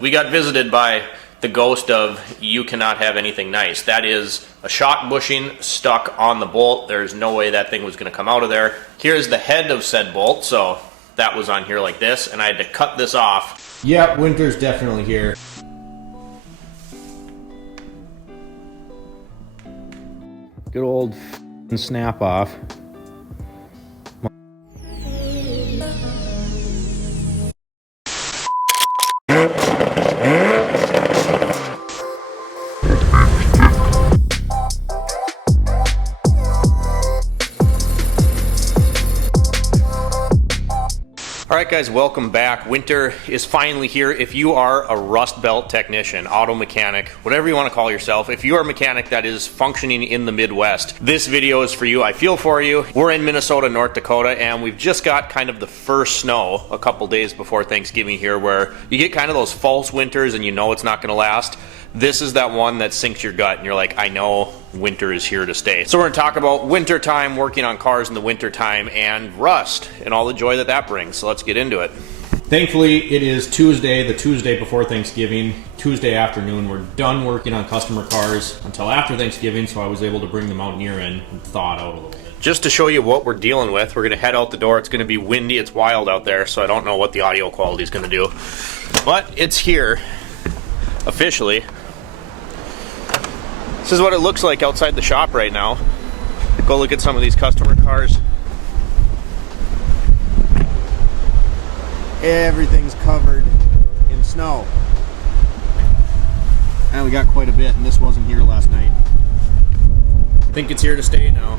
We got visited by the ghost of you cannot have anything nice. That is a shock bushing stuck on the bolt. There's no way that thing was going to come out of there. Here's the head of said bolt, so that was on here like this, and I had to cut this off. Yep, winter's definitely here. Good old snap off. Alright guys, welcome back. Winter is finally here. If you are a rust belt technician, auto mechanic, whatever you want to call yourself, if you are a mechanic that is functioning in the Midwest, this video is for you. I feel for you. We're in Minnesota, North Dakota, and we've just got kind of the first snow a couple days before Thanksgiving here, where you get kind of those false winters and you know it's not going to last. This is that one that sinks your gut and you're like, I know winter is here to stay. So we're going to talk about winter time, working on cars in the winter time, and rust and all the joy that that brings. So let's get into it. Thankfully, it is Tuesday, the Tuesday before Thanksgiving, Tuesday afternoon. We're done working on customer cars until after Thanksgiving, so I was able to bring the Mountaineer in and thaw it out a little bit. Just to show you what we're dealing with, we're going to head out the door. It's going to be windy, it's wild out there, so I don't know what the audio quality is going to do. But it's here, officially. This is what it looks like outside the shop right now. Go look at some of these customer cars. Everything's covered in snow. And we got quite a bit, and this wasn't here last night. I think it's here to stay now.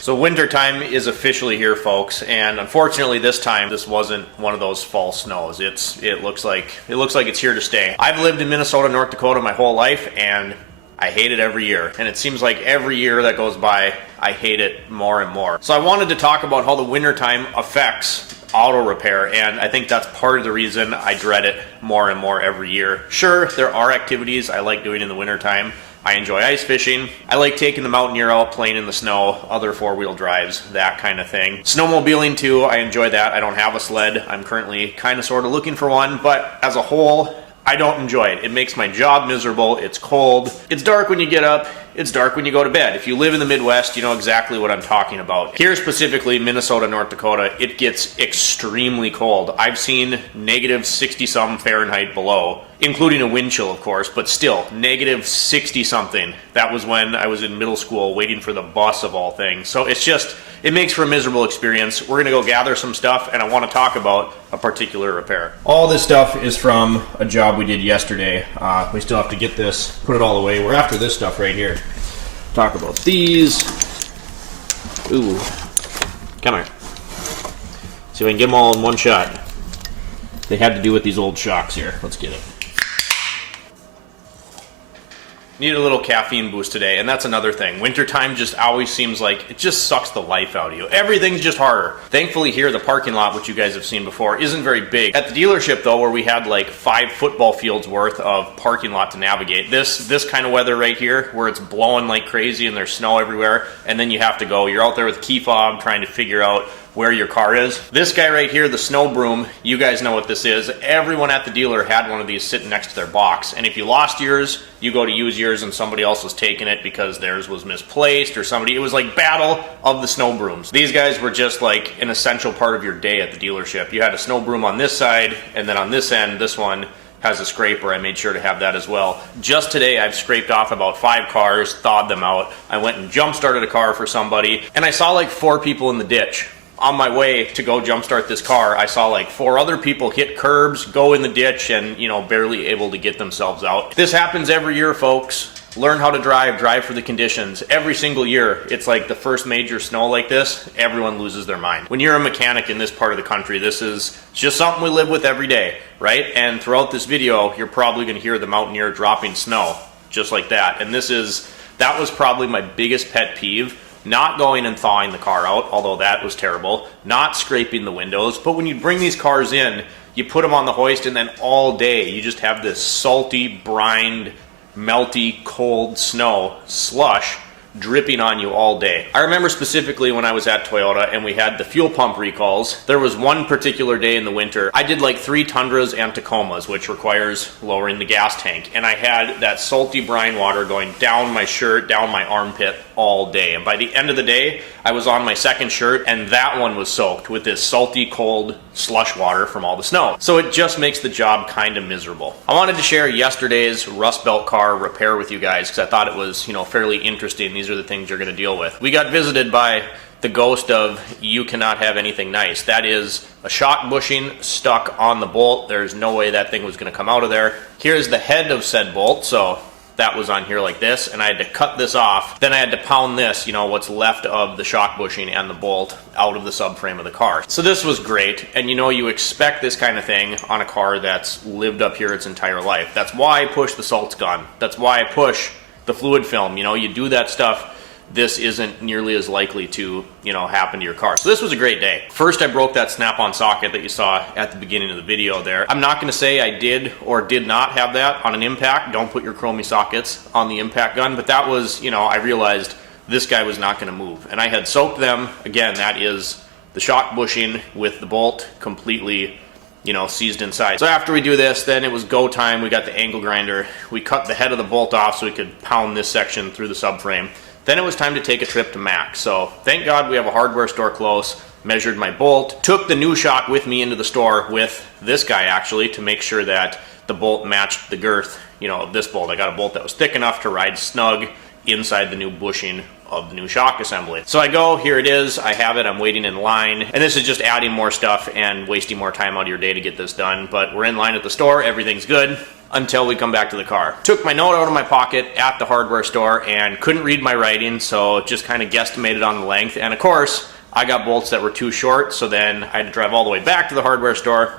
So winter time is officially here, folks, and unfortunately this time this wasn't one of those fall snows. It looks like it's here to stay. I've lived in Minnesota, North Dakota my whole life, and I hate it every year. And it seems like every year that goes by, I hate it more and more. So I wanted to talk about how the winter time affects auto repair, and I think that's part of the reason I dread it more and more every year. Sure, there are activities I like doing in the winter time. I enjoy ice fishing. I like taking the Mountaineer out, playing in the snow, other four-wheel drives, that kind of thing. Snowmobiling too, I enjoy that. I don't have a sled. I'm currently kind of sort of looking for one, but as a whole, I don't enjoy it. It makes my job miserable. It's cold. It's dark when you get up. It's dark when you go to bed. If you live in the Midwest, you know exactly what I'm talking about. Here specifically, Minnesota, North Dakota, it gets extremely cold. I've seen negative 60-some Fahrenheit below, including a wind chill, of course, but still, negative 60-something. That was when I was in middle school waiting for the bus of all things. So it's just, it makes for a miserable experience. We're gonna go gather some stuff, and I wanna talk about a particular repair. All this stuff is from a job we did yesterday. We still have to get this, put it all away. We're after this stuff right here. Talk about these. Ooh, come here. See if I can get them all in one shot. They had to do with these old shocks here. Let's get it. Need a little caffeine boost today, and that's another thing. Wintertime just always seems like it just sucks the life out of you. Everything's just harder. Thankfully here, the parking lot, which you guys have seen before, isn't very big. At the dealership though, where we had like 5 football fields worth of parking lot to navigate, this kind of weather right here, where it's blowing like crazy and there's snow everywhere, and then you have to go, you're out there with key fob trying to figure out where your car is. This guy right here, the snow broom, you guys know what this is. Everyone at the dealer had one of these sitting next to their box, and if you lost yours, you go to use yours and somebody else was taking it because theirs was misplaced or somebody, it was like battle of the snow brooms. These guys were just like an essential part of your day at the dealership. You had a snow broom on this side, and then on this end, this one has a scraper. I made sure to have that as well. Just today, I've scraped off about 5 cars, thawed them out. I went and jump started a car for somebody, and I saw like 4 people in the ditch. On my way to go jumpstart this car, I saw like 4 other people hit curbs, go in the ditch, and, you know, barely able to get themselves out. This happens every year, folks. Learn how to drive for the conditions. Every single year, it's like the first major snow like this, everyone loses their mind. When you're a mechanic in this part of the country, this is just something we live with every day, right? And throughout this video, you're probably gonna hear the Mountaineer dropping snow, just like that. And that was probably my biggest pet peeve. Not going and thawing the car out, although that was terrible. Not scraping the windows. But when you bring these cars in, you put them on the hoist, and then all day you just have this salty, brined, melty, cold snow slush dripping on you all day. I remember specifically when I was at Toyota and we had the fuel pump recalls, there was one particular day in the winter, I did like 3 Tundras and Tacomas, which requires lowering the gas tank, and I had that salty brine water going down my shirt, down my armpit all day. And by the end of the day, I was on my second shirt and that one was soaked with this salty, cold slush water from all the snow. So it just makes the job kind of miserable. I wanted to share yesterday's Rust Belt car repair with you guys because I thought it was, fairly interesting. These are the things you're going to deal with. We got visited by the ghost of you cannot have anything nice. That is a shock bushing stuck on the bolt. There's no way that thing was going to come out of there. Here's the head of said bolt. So that was on here like this, and I had to cut this off. Then I had to pound this, what's left of the shock bushing and the bolt out of the subframe of the car. So this was great, and you expect this kind of thing on a car that's lived up here its entire life. That's why I push the salts gun. That's why I push the fluid film. You do that stuff, this isn't nearly as likely to, happen to your car. So this was a great day. First, I broke that snap-on socket that you saw at the beginning of the video there. I'm not going to say I did or did not have that on an impact. Don't put your chromey sockets on the impact gun, but that was, I realized this guy was not going to move. And I had soaked them. Again, that is the shock bushing with the bolt completely seized inside. So after we do this, then it was go time. We got the angle grinder. We cut the head of the bolt off so we could pound this section through the subframe. Then it was time to take a trip to Mac. So thank God we have a hardware store close. Measured my bolt, took the new shock with me into the store with this guy actually to make sure that the bolt matched the girth, of this bolt. I got a bolt that was thick enough to ride snug inside the new bushing of the new shock assembly. So I go, here it is, I have it, I'm waiting in line, and this is just adding more stuff and wasting more time out of your day to get this done, but we're in line at the store, everything's good, until we come back to the car. Took my note out of my pocket at the hardware store and couldn't read my writing, so just kind of guesstimated on the length, and of course, I got bolts that were too short, so then I had to drive all the way back to the hardware store,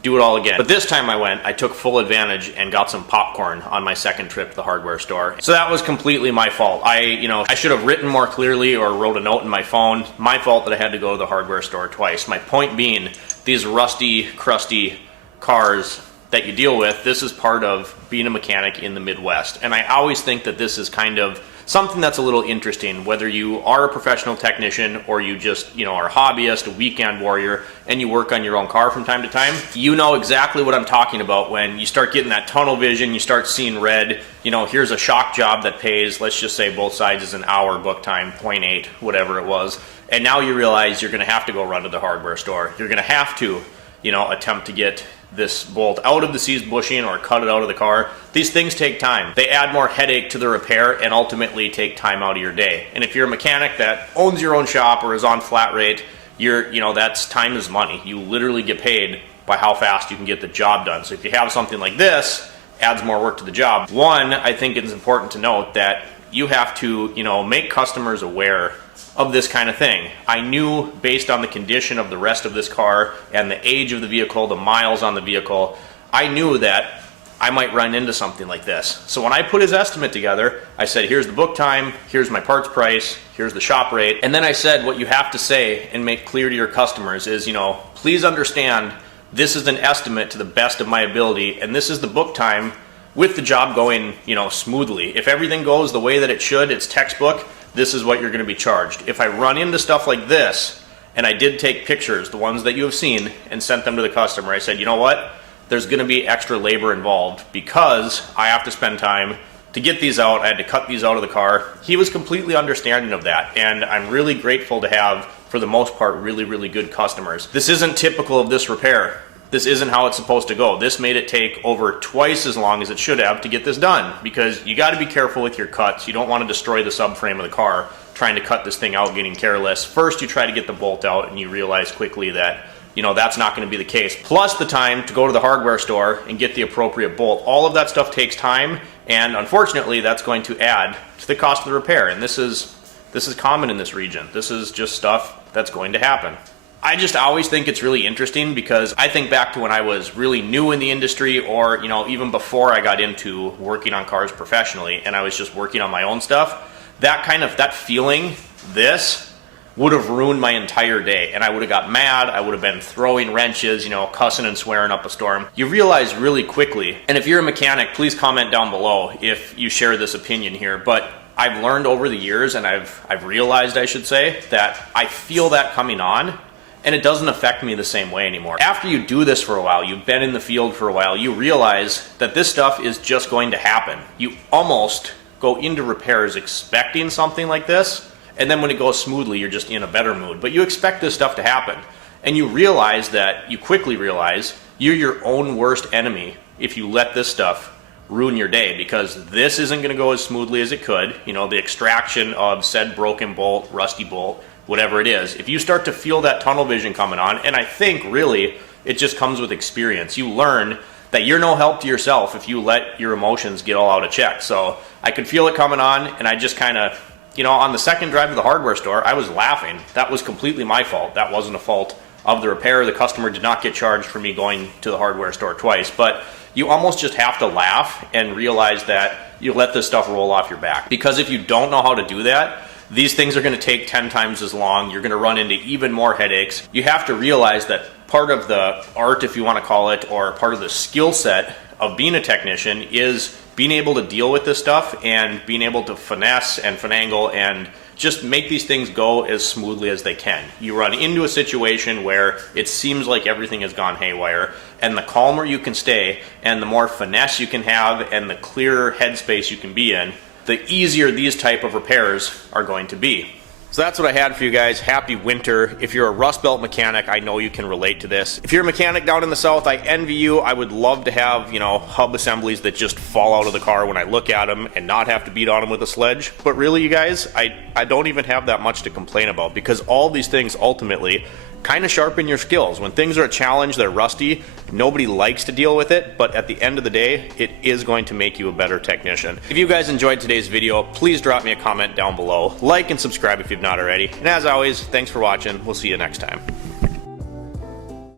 do it all again. But this time I took full advantage and got some popcorn on my second trip to the hardware store. So that was completely my fault. I should have written more clearly or wrote a note in my phone. My fault that I had to go to the hardware store twice. My point being, these rusty, crusty cars that you deal with, this is part of being a mechanic in the Midwest. And I always think that this is kind of something that's a little interesting, whether you are a professional technician or you just, are a hobbyist, a weekend warrior, and you work on your own car from time to time. You know exactly what I'm talking about when you start getting that tunnel vision, you start seeing red, here's a shock job that pays, let's just say both sides is an hour book time, 0.8, whatever it was. And now you realize you're gonna have to go run to the hardware store. You're gonna have to, attempt to get this bolt out of the seized bushing or cut it out of the car. These things take time. They add more headache to the repair and ultimately take time out of your day. And if you're a mechanic that owns your own shop or is on flat rate, that's time is money. You literally get paid by how fast you can get the job done. So if you have something like this, adds more work to the job. One, I think it's important to note that you have to, make customers aware of this kind of thing. I knew based on the condition of the rest of this car and the age of the vehicle, the miles on the vehicle, I knew that I might run into something like this. So when I put his estimate together, I said, here's the book time, here's my parts price, here's the shop rate. And then I said, what you have to say and make clear to your customers is, please understand this is an estimate to the best of my ability, and this is the book time with the job going, smoothly. If everything goes the way that it should, it's textbook, this is what you're going to be charged. If I run into stuff like this, and I did take pictures, the ones that you have seen, and sent them to the customer, I said, you know what? There's going to be extra labor involved because I have to spend time to get these out. I had to cut these out of the car. He was completely understanding of that, and I'm really grateful to have, for the most part, really, really good customers. This isn't typical of this repair. This isn't how it's supposed to go. This made it take over twice as long as it should have to get this done because you got to be careful with your cuts. You don't want to destroy the subframe of the car trying to cut this thing out, getting careless. First, you try to get the bolt out and you realize quickly that that's not going to be the case. Plus the time to go to the hardware store and get the appropriate bolt. All of that stuff takes time, and unfortunately that's going to add to the cost of the repair. And this is common in this region. This is just stuff that's going to happen. I just always think it's really interesting because I think back to when I was really new in the industry or, even before I got into working on cars professionally and I was just working on my own stuff, that feeling, this would have ruined my entire day and I would have got mad, I would have been throwing wrenches, cussing and swearing up a storm. You realize really quickly, and if you're a mechanic, please comment down below if you share this opinion here, but I've learned over the years, and I've realized, I should say, that I feel that coming on, and it doesn't affect me the same way anymore. After you do this for a while, you've been in the field for a while, you realize that this stuff is just going to happen. You almost go into repairs expecting something like this, and then when it goes smoothly, you're just in a better mood. But you expect this stuff to happen, and you quickly realize you're your own worst enemy if you let this stuff ruin your day, because this isn't going to go as smoothly as it could. You know, the extraction of said broken bolt, rusty bolt, whatever it is. If you start to feel that tunnel vision coming on, and I think really it just comes with experience, you learn that you're no help to yourself if you let your emotions get all out of check. So I could feel it coming on, and I just kind of, you know, on the second drive to the hardware store, I was laughing. That was completely my fault. That wasn't a fault of the repair. The customer did not get charged for me going to the hardware store twice. But you almost just have to laugh and realize that you let this stuff roll off your back. Because if you don't know how to do that, these things are going to take 10 times as long. You're going to run into even more headaches. You have to realize that part of the art, if you want to call it, or part of the skill set of being a technician is being able to deal with this stuff and being able to finesse and finagle and just make these things go as smoothly as they can. You run into a situation where it seems like everything has gone haywire, and the calmer you can stay and the more finesse you can have and the clearer headspace you can be in, the easier these type of repairs are going to be. So that's what I had for you guys. Happy winter. If you're a Rust Belt mechanic, I know you can relate to this. If you're a mechanic down in the south, I envy you. I would love to have, you know, hub assemblies that just fall out of the car when I look at them and not have to beat on them with a sledge. But really, you guys, I don't even have that much to complain about, because all these things ultimately kind of sharpen your skills. When things are a challenge, they're rusty, nobody likes to deal with it, but at the end of the day, it is going to make you a better technician. If you guys enjoyed today's video, please drop me a comment down below. Like and subscribe if you've not already. And as always, thanks for watching. We'll see you next time.